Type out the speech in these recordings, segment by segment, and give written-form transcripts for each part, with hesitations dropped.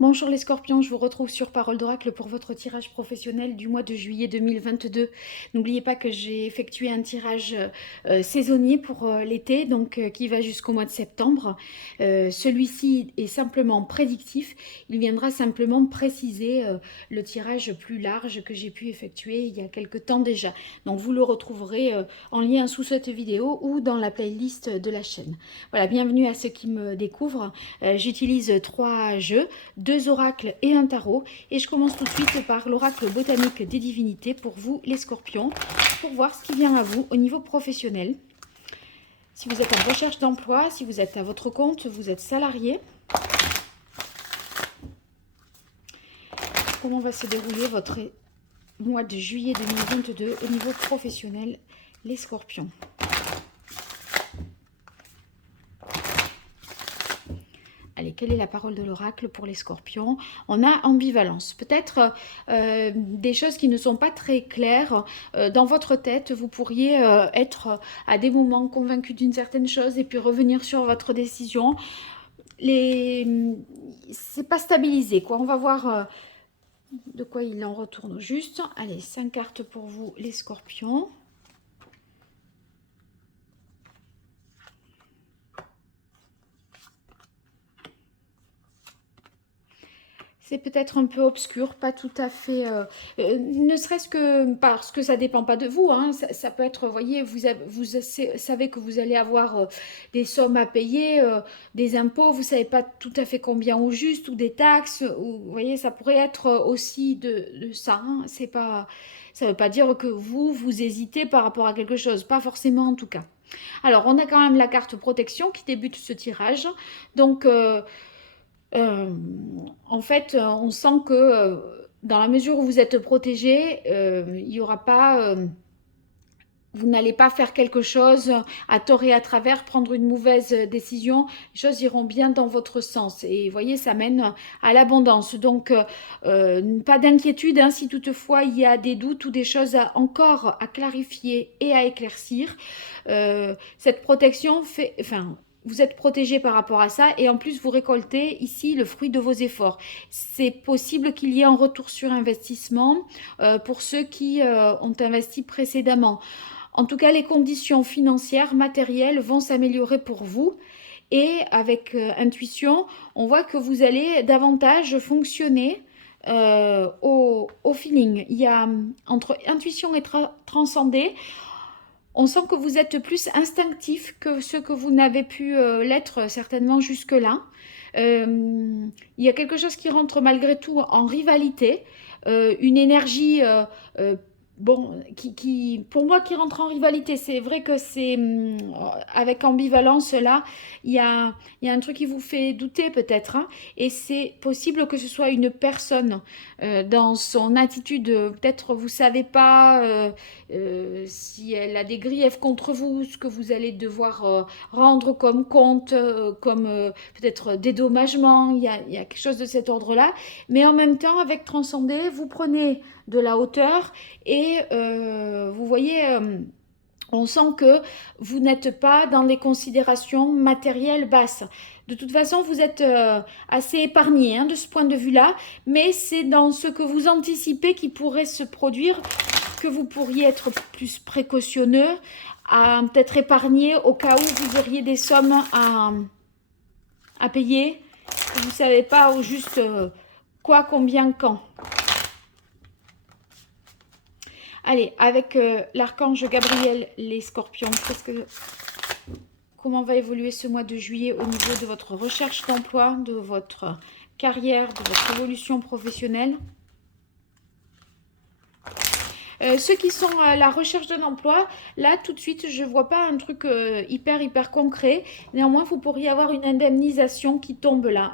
Bonjour les scorpions, je vous retrouve sur Parole d'Oracle pour votre tirage professionnel du mois de juillet 2022. N'oubliez pas que j'ai effectué un tirage saisonnier pour l'été, donc qui va jusqu'au mois de septembre. Celui-ci est simplement prédictif, il viendra simplement préciser le tirage plus large que j'ai pu effectuer il y a quelque temps déjà. Donc vous le retrouverez en lien sous cette vidéo ou dans la playlist de la chaîne. Voilà, bienvenue à ceux qui me découvrent. J'utilise 3 jeux, 2 oracles et un tarot. Et je commence tout de suite par l'oracle botanique des divinités pour vous, les scorpions, pour voir ce qui vient à vous au niveau professionnel. Si vous êtes en recherche d'emploi, si vous êtes à votre compte, vous êtes salarié. Comment va se dérouler votre mois de juillet 2022 au niveau professionnel, les scorpions? Allez, quelle est la parole de l'oracle pour les scorpions? On a ambivalence. Peut-être des choses qui ne sont pas très claires. Dans votre tête, vous pourriez être à des moments convaincu d'une certaine chose et puis revenir sur votre décision. C'est pas stabilisé, quoi. On va voir de quoi il en retourne au juste. Allez, 5 cartes pour vous, les scorpions. C'est peut-être un peu obscur, pas tout à fait, ne serait-ce que parce que ça dépend pas de vous, hein, ça peut être, vous voyez, vous savez que vous allez avoir des sommes à payer, des impôts, vous savez pas tout à fait combien au juste, ou des taxes, ou, vous voyez, ça pourrait être aussi de ça, hein, c'est pas, ça veut pas dire que vous hésitez par rapport à quelque chose, pas forcément en tout cas. Alors, on a quand même la carte protection qui débute ce tirage, donc euh, en fait, on sent que dans la mesure où vous êtes protégé, il y aura pas, vous n'allez pas faire quelque chose à tort et à travers, prendre une mauvaise décision. Les choses iront bien dans votre sens. Et vous voyez, ça mène à l'abondance. Donc, pas d'inquiétude, hein, si toutefois il y a des doutes ou des choses encore à clarifier et à éclaircir. Cette protection fait, enfin, vous êtes protégé par rapport à ça et en plus vous récoltez ici le fruit de vos efforts. C'est possible qu'il y ait un retour sur investissement pour ceux qui ont investi précédemment. En tout cas, les conditions financières, matérielles vont s'améliorer pour vous. Et avec intuition, on voit que vous allez davantage fonctionner au feeling. Il y a entre intuition et transcendé, on sent que vous êtes plus instinctif que ce que vous n'avez pu l'être certainement jusque-là. Il y a quelque chose qui rentre malgré tout en rivalité, une énergie bon, pour moi, qui rentre en rivalité. C'est vrai que c'est avec ambivalence là, il y a un truc qui vous fait douter peut-être, hein, et c'est possible que ce soit une personne dans son attitude. Peut-être vous savez pas si elle a des griefs contre vous, ce que vous allez devoir rendre comme compte, comme peut-être dédommagement. Il y a quelque chose de cet ordre-là, mais en même temps, avec transcender, vous prenez de la hauteur et vous voyez, on sent que vous n'êtes pas dans les considérations matérielles basses. De toute façon, vous êtes assez épargné, hein, de ce point de vue-là, mais c'est dans ce que vous anticipez qui pourrait se produire que vous pourriez être plus précautionneux, à peut-être épargner au cas où vous auriez des sommes à payer. Vous ne savez pas au juste quoi, combien, quand. Allez, avec l'archange Gabriel, les scorpions, comment va évoluer ce mois de juillet au niveau de votre recherche d'emploi, de votre carrière, de votre évolution professionnelle? Ceux qui sont à la recherche d'un emploi, là tout de suite je ne vois pas un truc hyper concret. Néanmoins, vous pourriez avoir une indemnisation qui tombe là,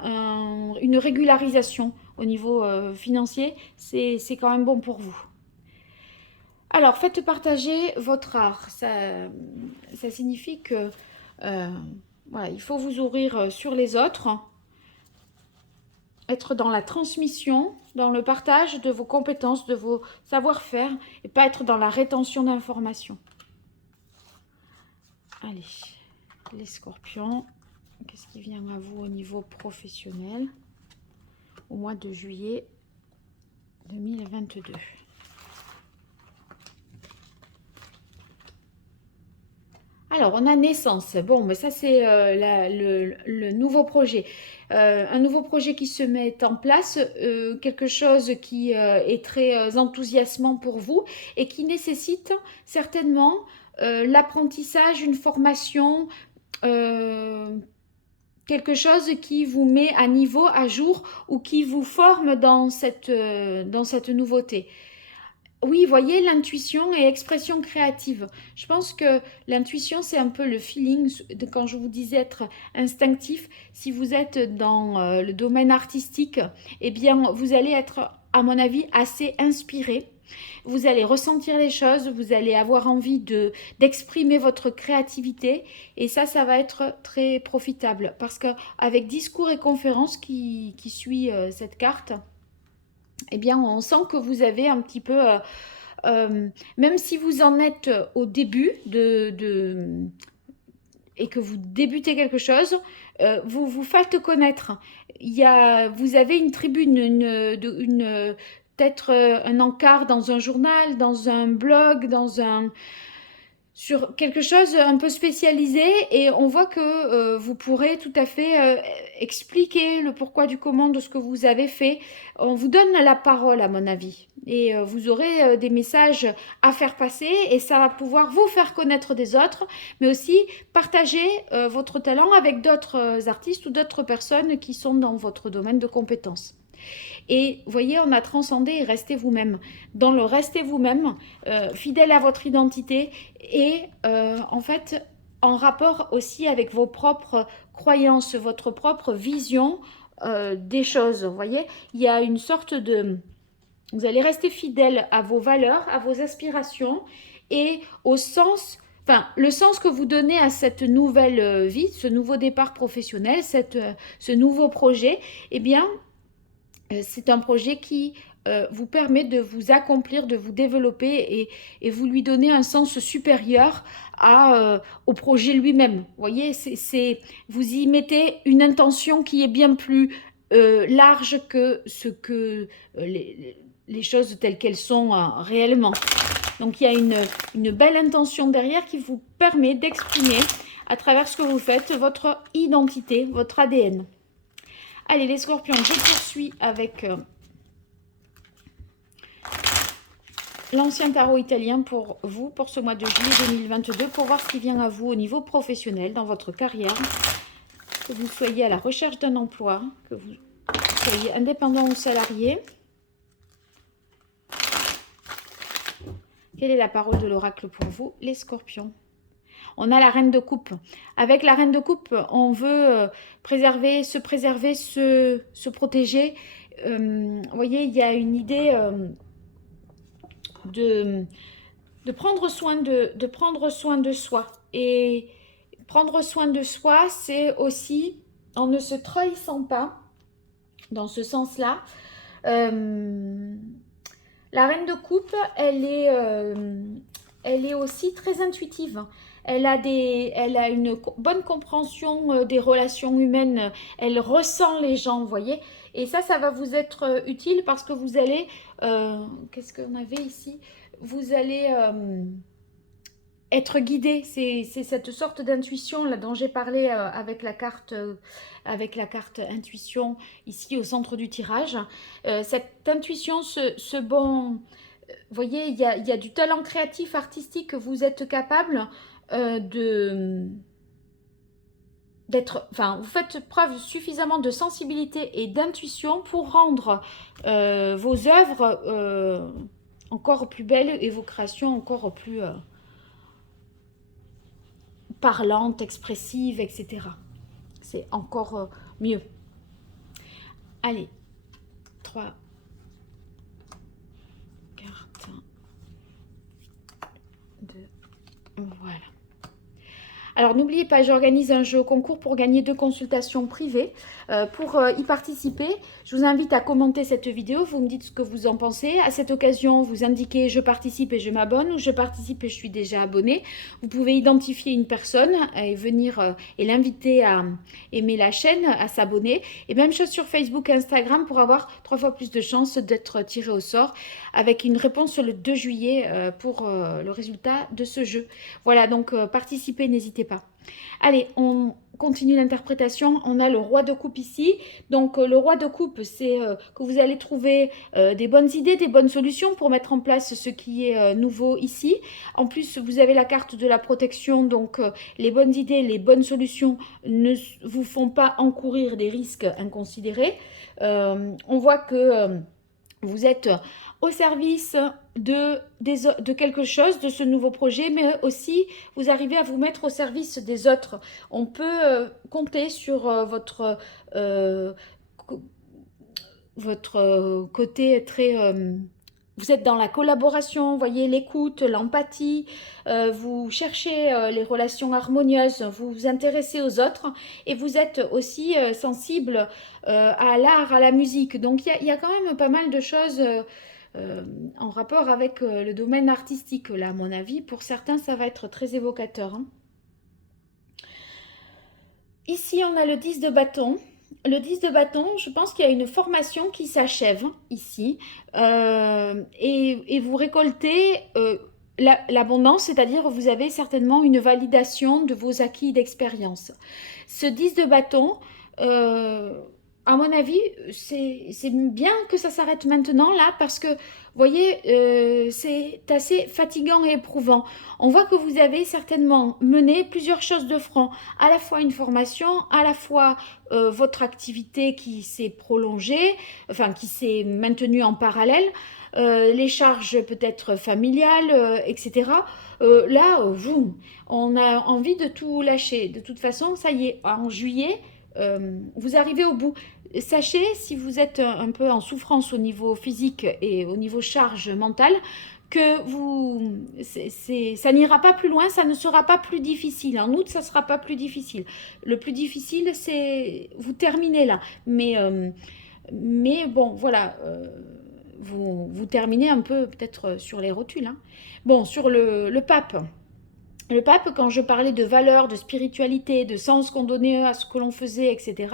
une régularisation au niveau financier. C'est quand même bon pour vous. Alors, faites partager votre art. Ça signifie que voilà, il faut vous ouvrir sur les autres, être dans la transmission, dans le partage de vos compétences, de vos savoir-faire, et pas être dans la rétention d'informations. Allez, les scorpions, qu'est-ce qui vient à vous au niveau professionnel? au mois de juillet 2022. Alors, on a naissance. Bon, mais ça, c'est le nouveau projet. Un nouveau projet qui se met en place, quelque chose qui est très enthousiasmant pour vous et qui nécessite certainement l'apprentissage, une formation, euh, quelque chose qui vous met à niveau, à jour ou qui vous forme dans cette nouveauté. Oui, voyez, l'intuition et expression créative. Je pense que l'intuition, c'est un peu le feeling, quand je vous disais être instinctif. Si vous êtes dans le domaine artistique, eh bien, vous allez être, à mon avis, assez inspiré. Vous allez ressentir les choses, vous allez avoir envie d'exprimer votre créativité et ça va être très profitable parce qu'avec discours et conférences qui suit cette carte, eh bien, on sent que vous avez un petit peu même si vous en êtes au début et que vous débutez quelque chose, vous vous faites connaître. Vous avez une tribune, peut-être un encart dans un journal, dans un blog, sur quelque chose un peu spécialisé et on voit que vous pourrez tout à fait expliquer le pourquoi du comment de ce que vous avez fait. On vous donne la parole à mon avis et vous aurez des messages à faire passer et ça va pouvoir vous faire connaître des autres mais aussi partager votre talent avec d'autres artistes ou d'autres personnes qui sont dans votre domaine de compétences. Et vous voyez, on a transcendé et restez vous-même. Dans le restez vous-même, fidèle à votre identité et en fait en rapport aussi avec vos propres croyances, votre propre vision des choses. Vous voyez, il y a une sorte de... Vous allez rester fidèle à vos valeurs, à vos aspirations et au sens... Enfin, le sens que vous donnez à cette nouvelle vie, ce nouveau départ professionnel, ce nouveau projet, eh bien, c'est un projet qui vous permet de vous accomplir, de vous développer et vous lui donner un sens supérieur au projet lui-même. Vous voyez, vous y mettez une intention qui est bien plus large que ce que les choses telles qu'elles sont réellement. Donc il y a une belle intention derrière qui vous permet d'exprimer à travers ce que vous faites votre identité, votre ADN. Allez les scorpions, je poursuis avec l'ancien tarot italien pour vous, pour ce mois de juillet 2022, pour voir ce qui vient à vous au niveau professionnel, dans votre carrière, que vous soyez à la recherche d'un emploi, que vous soyez indépendant ou salarié. Quelle est la parole de l'oracle pour vous, les scorpions? On a la reine de coupe. Avec la reine de coupe, on veut se préserver, se protéger. Vous voyez, il y a une idée de prendre soin prendre soin de soi. Et prendre soin de soi, c'est aussi en ne se trahissant pas, dans ce sens-là. La reine de coupe, elle est aussi très intuitive. Elle a une bonne compréhension des relations humaines. Elle ressent les gens, vous voyez. Et ça va vous être utile parce que vous allez... Qu'est-ce qu'on avait ici? Vous allez être guidé. C'est cette sorte d'intuition là dont j'ai parlé avec la carte intuition ici au centre du tirage. Cette intuition, ce bon... Vous voyez, il y a du talent créatif, artistique que vous êtes capable vous faites preuve suffisamment de sensibilité et d'intuition pour rendre vos œuvres encore plus belles et vos créations encore plus parlantes, expressives, etc. C'est encore mieux. Allez, 3 cartes. 2, voilà. Alors n'oubliez pas, j'organise un jeu concours pour gagner 2 consultations privées. Pour y participer, je vous invite à commenter cette vidéo, vous me dites ce que vous en pensez. À cette occasion, vous indiquez je participe et je m'abonne ou je participe et je suis déjà abonné. Vous pouvez identifier une personne et venir et l'inviter à aimer la chaîne, à s'abonner. Et même chose sur Facebook et Instagram pour avoir 3 fois plus de chances d'être tiré au sort avec une réponse le 2 juillet pour le résultat de ce jeu. Voilà, donc participez, n'hésitez pas. Allez, on continue l'interprétation. On a le roi de coupe ici. Donc le roi de coupe, c'est que vous allez trouver des bonnes idées, des bonnes solutions pour mettre en place ce qui est nouveau ici. En plus, vous avez la carte de la protection. Donc les bonnes idées, les bonnes solutions ne vous font pas encourir des risques inconsidérés. On voit que vous êtes au service de quelque chose, de ce nouveau projet, mais aussi vous arrivez à vous mettre au service des autres. On peut compter sur votre côté très... vous êtes dans la collaboration, vous voyez, l'écoute, l'empathie, vous cherchez les relations harmonieuses, vous vous intéressez aux autres et vous êtes aussi sensible à l'art, à la musique. Donc il y a quand même pas mal de choses en rapport avec le domaine artistique, là, à mon avis. Pour certains, ça va être très évocateur, hein. Ici, on a le 10 de bâton. Le 10 de bâton, je pense qu'il y a une formation qui s'achève ici. Et vous récoltez l'abondance, c'est-à-dire vous avez certainement une validation de vos acquis d'expérience. Ce 10 de bâton, à mon avis, c'est bien que ça s'arrête maintenant là parce que, vous voyez, c'est assez fatigant et éprouvant. On voit que vous avez certainement mené plusieurs choses de front, à la fois une formation, à la fois votre activité qui s'est prolongée, enfin qui s'est maintenue en parallèle, les charges peut-être familiales, etc. Là, on a envie de tout lâcher. De toute façon, ça y est, en juillet, vous arrivez au bout. Sachez, si vous êtes un peu en souffrance au niveau physique et au niveau charge mentale, que ça n'ira pas plus loin, ça ne sera pas plus difficile. En août, ça ne sera pas plus difficile. Le plus difficile, c'est vous terminez là. Mais bon, voilà, vous terminez un peu peut-être sur les rotules, hein. Bon, sur le pape. Le pape, quand je parlais de valeur, de spiritualité, de sens qu'on donnait à ce que l'on faisait, etc.,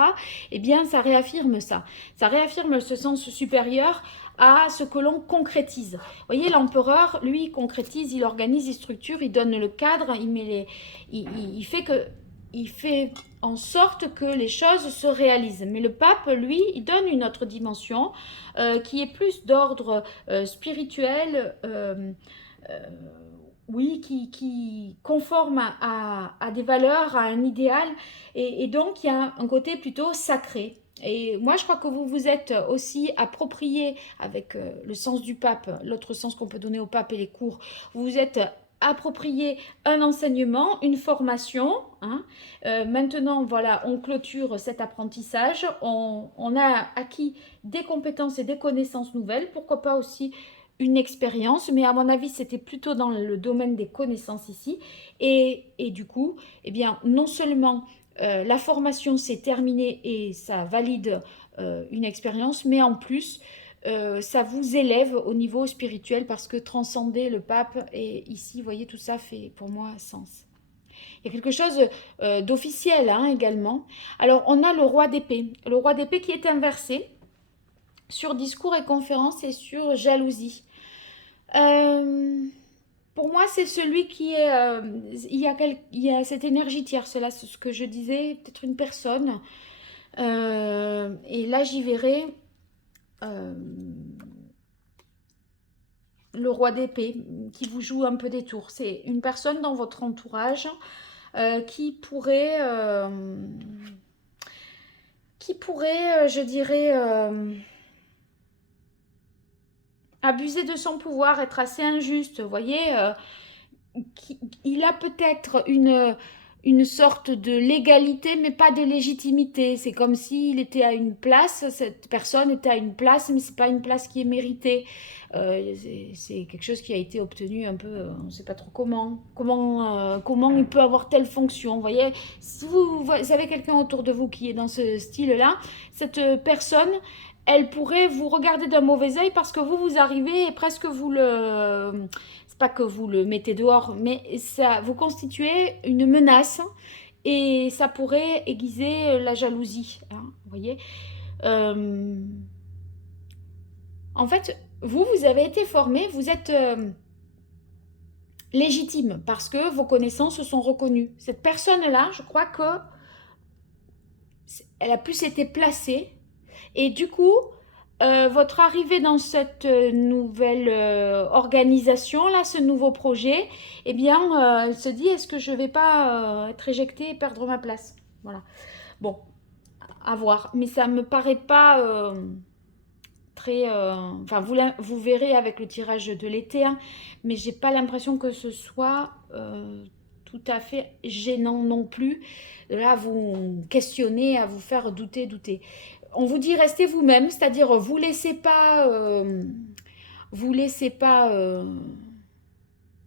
eh bien, ça réaffirme ça. Ça réaffirme ce sens supérieur à ce que l'on concrétise. Vous voyez, l'empereur, lui, il concrétise, il organise, il structure, il donne le cadre, il fait en sorte que les choses se réalisent. Mais le pape, lui, il donne une autre dimension qui est plus d'ordre spirituel, oui, qui conforme à des valeurs, à un idéal, et donc il y a un côté plutôt sacré. Et moi, je crois que vous vous êtes aussi approprié, avec le sens du pape, l'autre sens qu'on peut donner au pape et les cours, vous vous êtes approprié un enseignement, une formation, hein. Maintenant, voilà, on clôture cet apprentissage, on a acquis des compétences et des connaissances nouvelles, pourquoi pas aussi une expérience, mais à mon avis, c'était plutôt dans le domaine des connaissances ici. Et du coup, eh bien, non seulement la formation s'est terminée et ça valide une expérience, mais en plus, ça vous élève au niveau spirituel parce que transcender le pape, et ici, vous voyez, tout ça fait pour moi sens. Il y a quelque chose d'officiel, hein, également. Alors, on a le roi d'épée. Le roi d'épée qui est inversé sur discours et conférences et sur jalousie. Pour moi, c'est celui qui est... il y a cette énergie tierce, là, c'est ce que je disais, peut-être une personne. Et là, j'y verrai le roi d'épée qui vous joue un peu des tours. C'est une personne dans votre entourage qui pourrait, je dirais... abuser de son pouvoir, être assez injuste, vous voyez, il a peut-être une sorte de légalité, mais pas de légitimité. C'est comme s'il était à une place, cette personne était à une place, mais c'est pas une place qui est méritée. C'est quelque chose qui a été obtenu un peu, on ne sait pas trop comment il peut avoir telle fonction. Vous voyez, si vous avez quelqu'un autour de vous qui est dans ce style-là, cette personne, elle pourrait vous regarder d'un mauvais œil parce que vous arrivez et presque vous le pas que vous le mettez dehors, mais ça vous constituez une menace et ça pourrait aiguiser la jalousie. Hein, vous voyez. Euh, En fait, vous avez été formé, vous êtes légitime parce que vos connaissances sont reconnues. Cette personne-là, je crois que elle a plus été placée et du coup, votre arrivée dans cette nouvelle organisation, là, ce nouveau projet, eh bien, elle se dit, est-ce que je ne vais pas être éjectée et perdre ma place? Voilà. Bon, à voir. Mais ça ne me paraît pas très... Enfin, vous verrez avec le tirage de l'été, hein, mais j'ai pas l'impression que ce soit tout à fait gênant non plus. Là, vous questionnez, à vous faire douter. On vous dit restez vous-même, c'est-à-dire vous laissez pas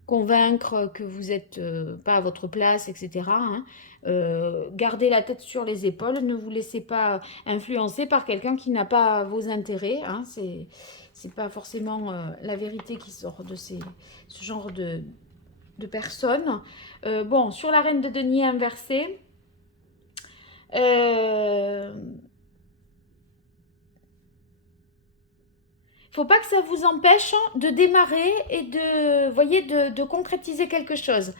convaincre que vous n'êtes pas à votre place, etc. Hein. Gardez la tête sur les épaules, ne vous laissez pas influencer par quelqu'un qui n'a pas vos intérêts. Hein. C'est pas forcément la vérité qui sort de ce genre de personnes. Bon, sur la reine de denier inversée, faut pas que ça vous empêche de démarrer et de concrétiser quelque chose.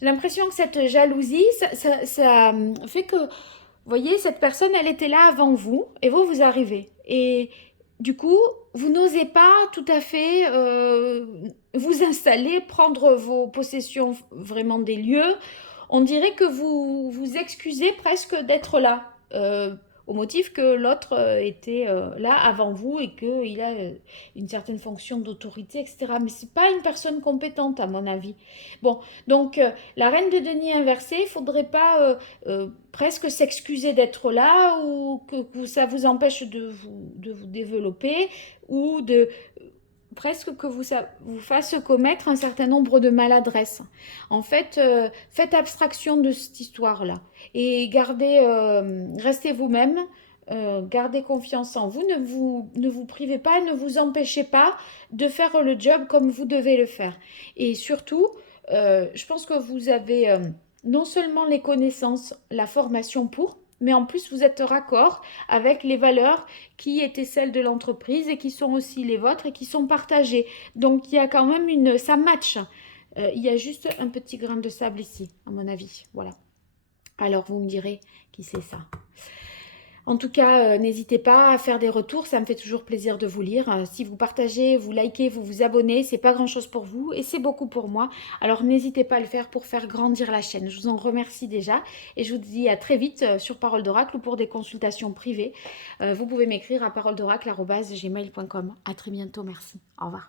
J'ai l'impression que cette jalousie, ça fait que, vous voyez, cette personne, elle était là avant vous et vous arrivez. Et du coup, vous n'osez pas tout à fait vous installer, prendre vos possessions vraiment des lieux. On dirait que vous vous excusez presque d'être là. Au motif que l'autre était là avant vous et qu'il a une certaine fonction d'autorité, etc. Mais c'est pas une personne compétente, à mon avis. Bon, donc la reine de denier inversée, il ne faudrait pas presque s'excuser d'être là ou que ça vous empêche de vous développer ou de presque que vous fasse commettre un certain nombre de maladresses. En fait, faites abstraction de cette histoire-là et restez vous-même, gardez confiance en vous, ne vous privez pas, ne vous empêchez pas de faire le job comme vous devez le faire. Et surtout, je pense que vous avez non seulement les connaissances, la formation pour, mais en plus vous êtes raccord avec les valeurs qui étaient celles de l'entreprise et qui sont aussi les vôtres et qui sont partagées. Donc il y a quand même ça match. Il y a juste un petit grain de sable ici, à mon avis. Voilà. Alors vous me direz qui c'est ça. En tout cas, n'hésitez pas à faire des retours, ça me fait toujours plaisir de vous lire. Si vous partagez, vous likez, vous vous abonnez, c'est pas grand-chose pour vous et c'est beaucoup pour moi. Alors n'hésitez pas à le faire pour faire grandir la chaîne. Je vous en remercie déjà et je vous dis à très vite sur Parole d'Oracle ou pour des consultations privées. Vous pouvez m'écrire à paroledoracle@gmail.com. À très bientôt, merci. Au revoir.